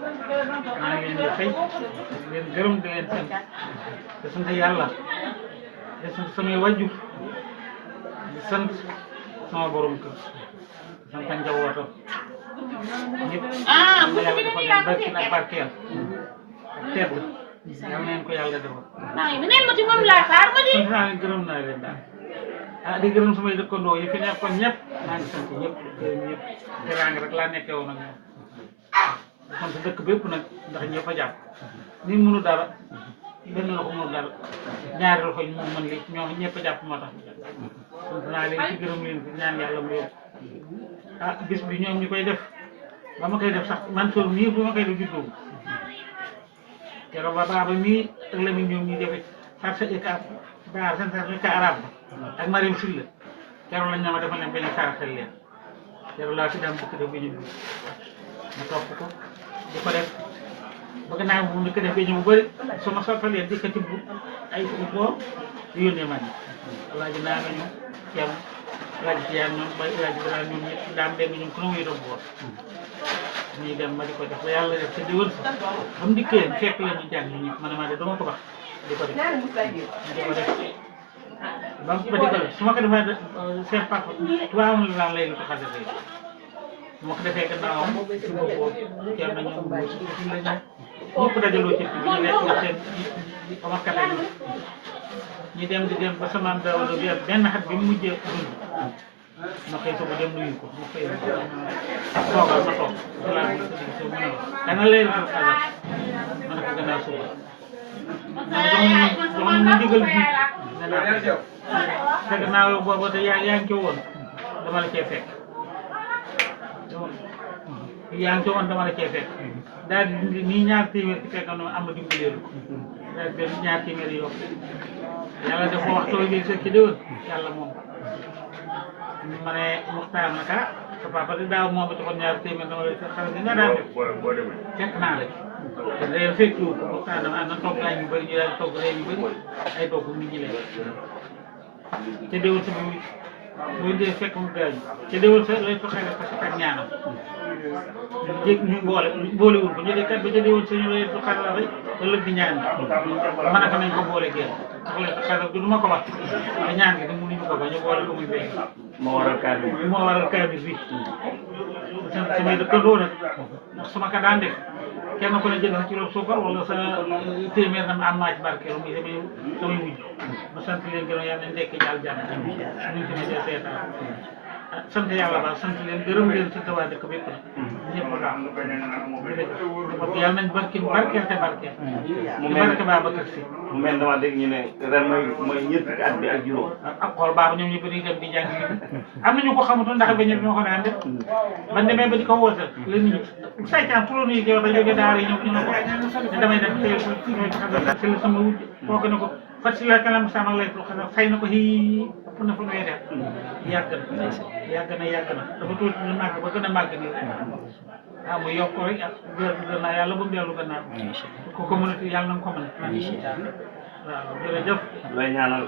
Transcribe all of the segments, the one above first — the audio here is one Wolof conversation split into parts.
maa ngi leen di fay leen gërëm di leen sant di sant yàlla di sant samay wajju di sant sama borom kër di sant njabootam ñëpp yàlla dafa leen barkeel ak barkeel ak tedd yal neen ko yàlla defal sant naa leen gërëm naa leen daal di gërëm samay dëkkandoo yi fi nekkoon ñëpp maa ngi sant ñëpp gërëm ñëpp teraanga rek laa nekkee woon ak ñoom sant dëkk bépp nag ndax ñëpp a jàpp ni mënu dara benn loxo mënu dara ñaari loxo ñu mën li ñoom ñëpp a jàpp moo tax sant naa leen ci gërëm leen fi ñaan yàlla mu yóbbu bis bi ñoom ñu koy def ba ma koy def sax man soor mii bu ma koy def juddoo keroog ba baaba mii ak la mi ñoom ñu defe parce que baar seen ka arab ak Mariam Sylla keroog lañ na ma defal leen benn saraxel leen keroog laa si daan bëgg def ba ñu ma topp ko di ko def bëgg naa bu njëkk def ba ñu bu bëri su ma sottalee di ko ci bu ay boor di yónnee man alaaji naa nga ñoom yam alaaji ci yaan ñoom bay alaaji dara ñoom ñëpp daam benn ñoom ku na muy doon boor ñuy dem ma di ko def ba yàlla def te di wër sa ba mu dikkee fekk la ñu jàng ñëpp ma ne maa de dama ko bax di ko def di ko def ba di ko def su ma ko defee seen papa tubaab la daan lay lu ko xasee su ma ko defee gannaawam ci boppam kenn nañu si la ñëpp dajaloo ci bi ñu lekk wax seen omakate ñu dem di dem ba sama daaw bi benn xat bi mu mujjee dund ma xëy sa bu dem nuyu ko ma xëy toogal ma toog balaa ma ko dig so mu ne da nga lay rafet xalaat ma ne ko gannaaw suba jox ñu digal bi te gannaaw yow boobu de yaa ngi ci woon dama la cee fekk yaa ngi ci woon dama la cee fekk daal di dindi nii ñaar téeméer ci fekk am na dimbaléelu ko daal di benn ñaar téeméer yi yokk yàlla def ko waxtoo bi ci déwén yàlla moom ma ne Muxtaar naka sa papa di daaw moom a joxoon ñaar téeméer dama la xale bi nga daan def fekk naa la te day fekkiwu ko Muxtaar dama na togg añ yu bëri ñu daal togg réew yu bëri ay togg nit ñi leen te déwén sa bi muy dee fekk mu gaañu te déwén sa lay toxee rek parce que ak ñaanam ñu boolewul ko ñu de kat ba ca déwén sa ñu lay toxal la rek ëllëg di ñaan ma ne ko nañ ko boole génn ndax lay toxal du ma ko wax te ñaan gi mënuñu ko ba ñu boole ko muy béy moo waral kaamil bi samay dëkkandoo nag ndax su ma ko daan def kenn ku ne jël sa kilo suukar wala sa téeméer na am naa ci barkeelu muy samay wujj ma sant leen gërëm yàlla nañ nekk jàll jàmm ñu ci ne dee seetaan sant yàlla ba sant leen gërëm leen sant waa dëkk bépp nag ñëpp daal jërëjëf yàlla nañ barkeel te barkeel mu barke Babacar Si mu mel dama dégg ñu ne ren mooy ñeent fukki at bi ak juróom ak xool baax ñoom ñu bëri dem di jàng am nañu ko xamutoon ndax ba ñëpp ñoo ko daan def man demee ba di ko wootal la nit ñi saytaan pour nuyu yow dañ jóge daara yi ñëw ñu ne ko damay dem ci la sama wujj foog na ko fat si la kanam sama lay fay na ko xii ëpp na fa ngay def yàgg na dafa tuuti na màgg ba gën a màgg nii mu yokk rek ak gër naa yàlla bu mu dellu gannaaw ko communauté yàlla na nga ko mën waaw jërëjëf lay ñaanal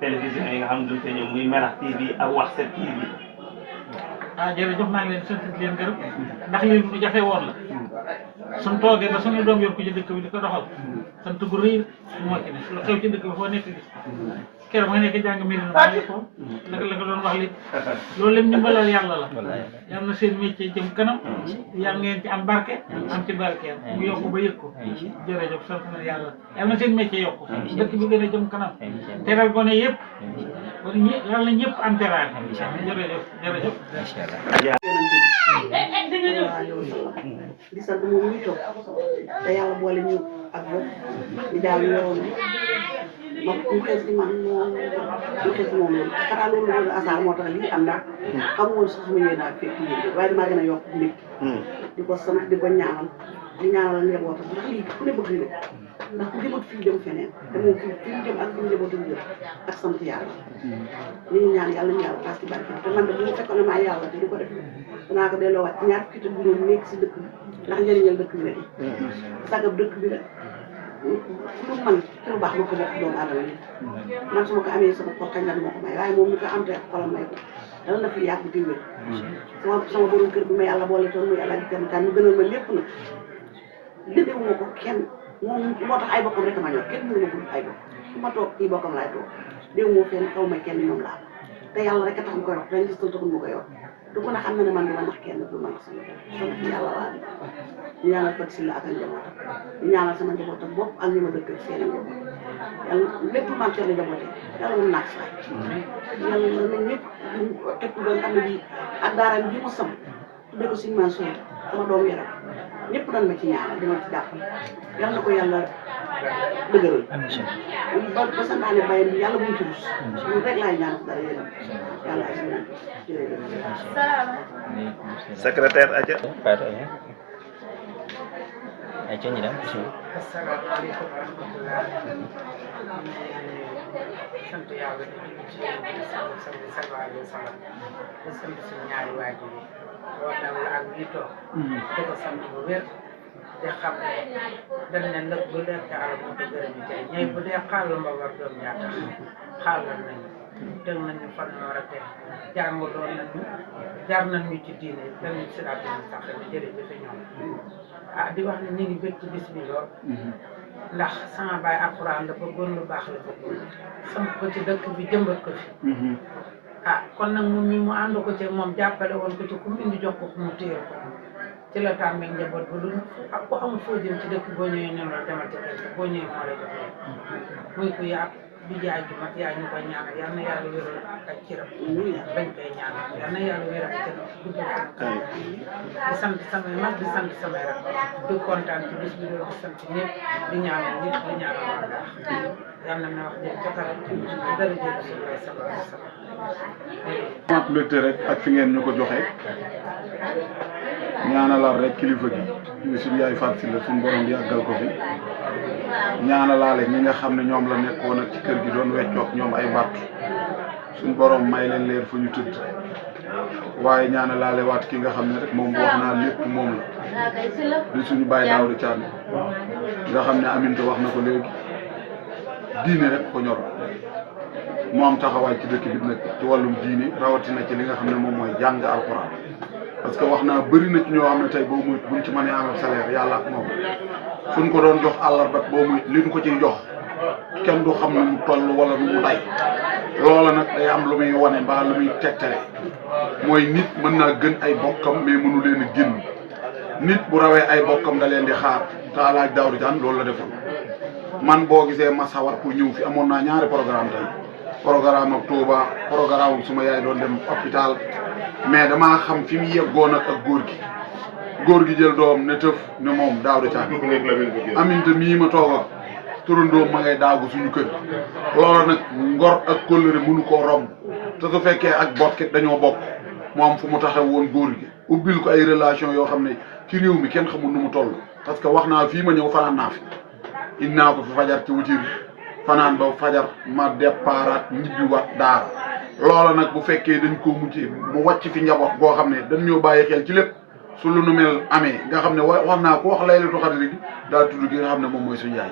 télévision yi nga xam ne duñ te ñëw muy Melax TV ak Wax Set TV jërëjëf maa ngi leen sant di leen gërëm ndax lii lu jafe woon la suñ toogee ba suñu doom yor ko ci dëkk bi di ko doxal sant gu rëy moo ci ne lu xew ci dëkk bi foo nekk gis keroog nga nekk jàng mbir mi maa ngi ko la ko doon wax li loolu lépp ndimbalal yàlla la yal na seen métier jëm kanam yal ngeen ci am barke am ci barkeel mu yokk ba yëg ko jërëjëf sant na yàlla yal na seen métier yokk dëkk bi gën a jëm kanam teral gone yëpp kon yal na ñëpp am teraanga jërëjëf di sant moom ñu toog te yàlla boole ñu ak bopp di daal yoon ma ñu xëy si man moom loolu xanaa loolu loolu asaar moo tax lii am ndax xam woon sax su ma ñëwee daal fekk lii waaye damaa gën a yokk mbir di ko sant di ko ñaanal di ñaanal njabootam ndax lii ku ne bëgg na ndax ku jëmat fii dem feneen te moom fi mu jëm ak fi mu njabootam jëm ak sant yàlla ñu ngi ñaan yàlla ñu yàlla paas ci barke te man de bu ñu fekkoon ne maa yàlla te di ko def danaa ko delloowaat ñaar fukki at juróom nekk si dëkk bi ndax njëriñal dëkk bi la di sagab dëkk bi la lu man ci lu baax ma ko bokk doomu aadama yi man su ma ko amee sama xol kañ la du ma ko may waaye moom mi ko am te xolam may ko yàlla na fi yàgg di wér sama borom kër bi ma yàlla boole toon muy Alaaji Kan Kan mu gënal ma lépp nag dédéwuma ko kenn moom moo tax ay bokkam rek ma ñor kenn mënu ma ko ay bokk su ma toog kii bokkam laay toog déw moo fenn xaw ma kenn ñoom laa te yàlla rek a tax mu koy wax dañ gis taxul mu koy wax du ko ne xam na ne man du ma nax kenn du ma nax sama bopp sant yàlla laa di ñaanal Fatou Sylla ak njabootam di ñaanal sama njabootam bopp ak ñi ma dëkk seen njaboot yàlla lépp man cër la njaboote yàlla mu naag saay yàlla na ñëpp teg ko doon xam ne bii ak daara bi mu sam tuddee ko Sëñ Mansour sama doom yaram ñëpp dañ ma ci ñaanal dama ci jàppale yàlla na ko yàlla dëgëral ba santaane bàyyam bi yàlla buñ ci rus ñun rek laay ñaan dara yéen yàlla ak yéen secrétaire Adja ay ci ñi dem asalaamaaleykum wa rahmatulah sant yàlla di ci sallallahu alayhi wa sallam di sant suñu ñaari waajur yi loolu daal la ak ñi toog di ko sant bu wér di xam ne dañ ne nag bu lekk àll moo ko gërëm yi tey ñooy bu dee xaal mba war doom yaakaar xaalal nañu teg nañu fan ñu war a teg jàngaloon nañu jaar nañu ci diine dañu siraat ñu sax ne jërëjëf ñoom ah di wax ne ñu ngi bëgg ci bis bi lool ndax sama baay alxuraan la bëggoon lu baax la bëggoon samp ko ci dëkk bi jëmbat ko fi ah kon nag moom mi mu ànd ko ci moom jàppale woon ko ci ku mu indi jox ko mu téye ko ci la tàmmee njaboot ba lu ak ku amul foo jëm ci dëkk boo ñëwee ne la demal ci kër boo ñëwee moo lay jox muy ko yaatu di jaay ju mat yaa ñu koy ñaanal yal na yàlla wéral ak ciram bañ koy ñaanal yal na yàlla wéral ak ciram guddal di sant samay mag di sant samay rak di kontaan ci bis bi doon di sant ñëpp di ñaanal ñëpp di ñaanal waa baax yal na ma wax jëm ca kanam ci dara jëm si lay sallallahu alayhi wa sallam mat mbégte rek ak fi ngeen ñu ko joxe ñaanalal rek kilifa gi ñu suñu yaay Fatou Sylla suñu borom yàggal ko fi ñaanalaale ñi nga xam ne ñoom la nekkoon ak ci kër gi doon weccoog ñoom ay mbattu suñu borom may leen leer fu ñu tëdd waaye ñaanalaale waat ki nga xam ne rek moom bu wax naa lépp moom la di suñu bàyyi daaw di caan nga xam ne Aminta wax na ko léegi diine rek ko ñor mu am taxawaay ci dëkk bi nag ci wàllum diine rawatina ci li nga xam ne moom mooy jàng alxuraan parce que wax naa bëri na ci ñoo xam ne tey boo muy buñ ci mënee amee salaire yàlla ak moom suñ ko doon jox àllarba boo muy li ñu ko ciy jox kenn du xam ne mu toll wala nu mu day loola nag day am lu muy wane mbaa lu muy tegtale mooy nit mën naa gën ay bokkam mais mënu leen a génn nit bu rawee ay bokkam da leen di xaar te Alaaji Daawda Jaan loolu la defoon man boo gisee ma sawar pour ñëw fi amoon naa ñaari programme tey programme ak Touba programme ak suma yaay doon dem hôpital mais damaa xam fi mu yeggoon ak góor gi jël doom ne tëf ne moom Daawda Jaan Aminta mii ma toog ak turandoom ma ngay daagu suñu kër loolu nag ngor ak kóllëre mënu koo romb te su fekkee ak bokkit dañoo bokk mu am fu mu taxaw woon góor gi ubbil ko ay relation yoo xam ne ci réew mi kenn xamul nu mu toll parce que wax naa fii ma ñëw fanaan naa fi indi naa ko fi fajar ci wutir fanaan ba fajar ma déparat ñibbi wat daara loola nag bu fekkee dañ ko mujjee mu wàcc fi njaboot boo xam ne dañ ñoo bàyyi xel ci lépp su lu nu mel amee nga xam ne wax naa ko wax Laylatul Qadr gi daa tudd gi nga xam ne moom mooy suñu yaay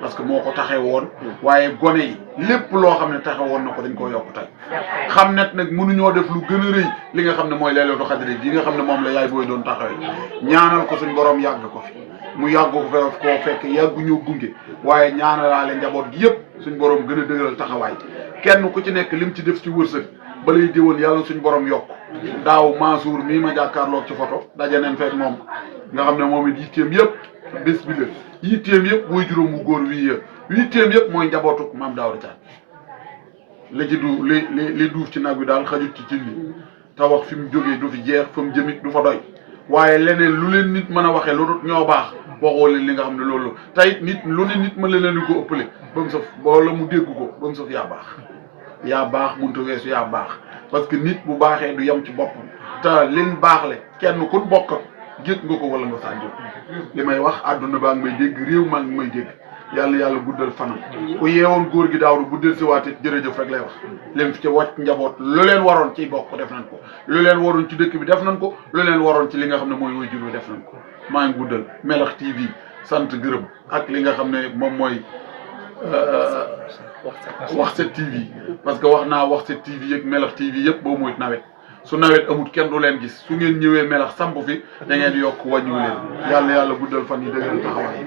parce que moo ko taxee woon waaye gone yi lépp loo xam ne taxe woon na ko dañ koo yokk tey xam net nag mënuñoo def lu gën a rëy li nga xam ne mooy Laylatul Qadr gi nga xam ne moom la yaay booy doon taxawee ñaanal ko suñ borom yàgg ko fi mu yàgg ko koo fekk yàggu ñoo gunge waaye ñaanalaale njaboot gi yëpp suñ borom gën a dëgëral taxawaay kenn ku ci nekk lim ci def ci wërsëg ba lay déwoon yàlla suñ borom yokk daaw Mansour mii ma jàkkaarloog ci photo daje nañ fekk moom nga xam ne moom it yitteem yëpp bés bi la yitteem yëpp mooy juróom bu góor wii yitteem yëpp mooy njabootu maam Daawda Jaan la ci du li duuf ci nag bi daal xajut ci cin li te wax fi mu jógee du fi jeex fa mu jëmit du fa doy waaye leneen lu leen nit mën a waxee lu dul ñoo baax waxoo leen li nga xam ne loolu tey nit lu ne nit mën la leen ko ëppale ba mu saf wala mu dégg ko ba mu saf yaa baax mënut a weesu yaa baax parce que nit bu baaxee du yem ci boppam te liñ baaxle kenn ku bokk gét nga ko wala nga sànni li may wax àdduna baa ngi may dégg réew maa ngi may dégg yàlla guddal fanam ku yeewoon góor gi Daawda bu del si waatee jërëjëf rek lay wax leen fi ci wàcc njaboot lu leen waroon ci bokk def nañ ko lu leen waroon ci dëkk bi def nañ ko lu leen waroon ci li nga xam ne mooy waajur bi def nañ ko maa ngi guddal Melax TV sant gërëm ak li nga xam ne moom mooy Waxset TV parce que wax naa Waxset TV ak Melax TV yëpp boo moytu nawet su nawet amut kenn du leen gis su ngeen ñëwee Melax samp fi da ngeen yokk wàññiwu leen yàlla guddal fan yi dëggal taxawaay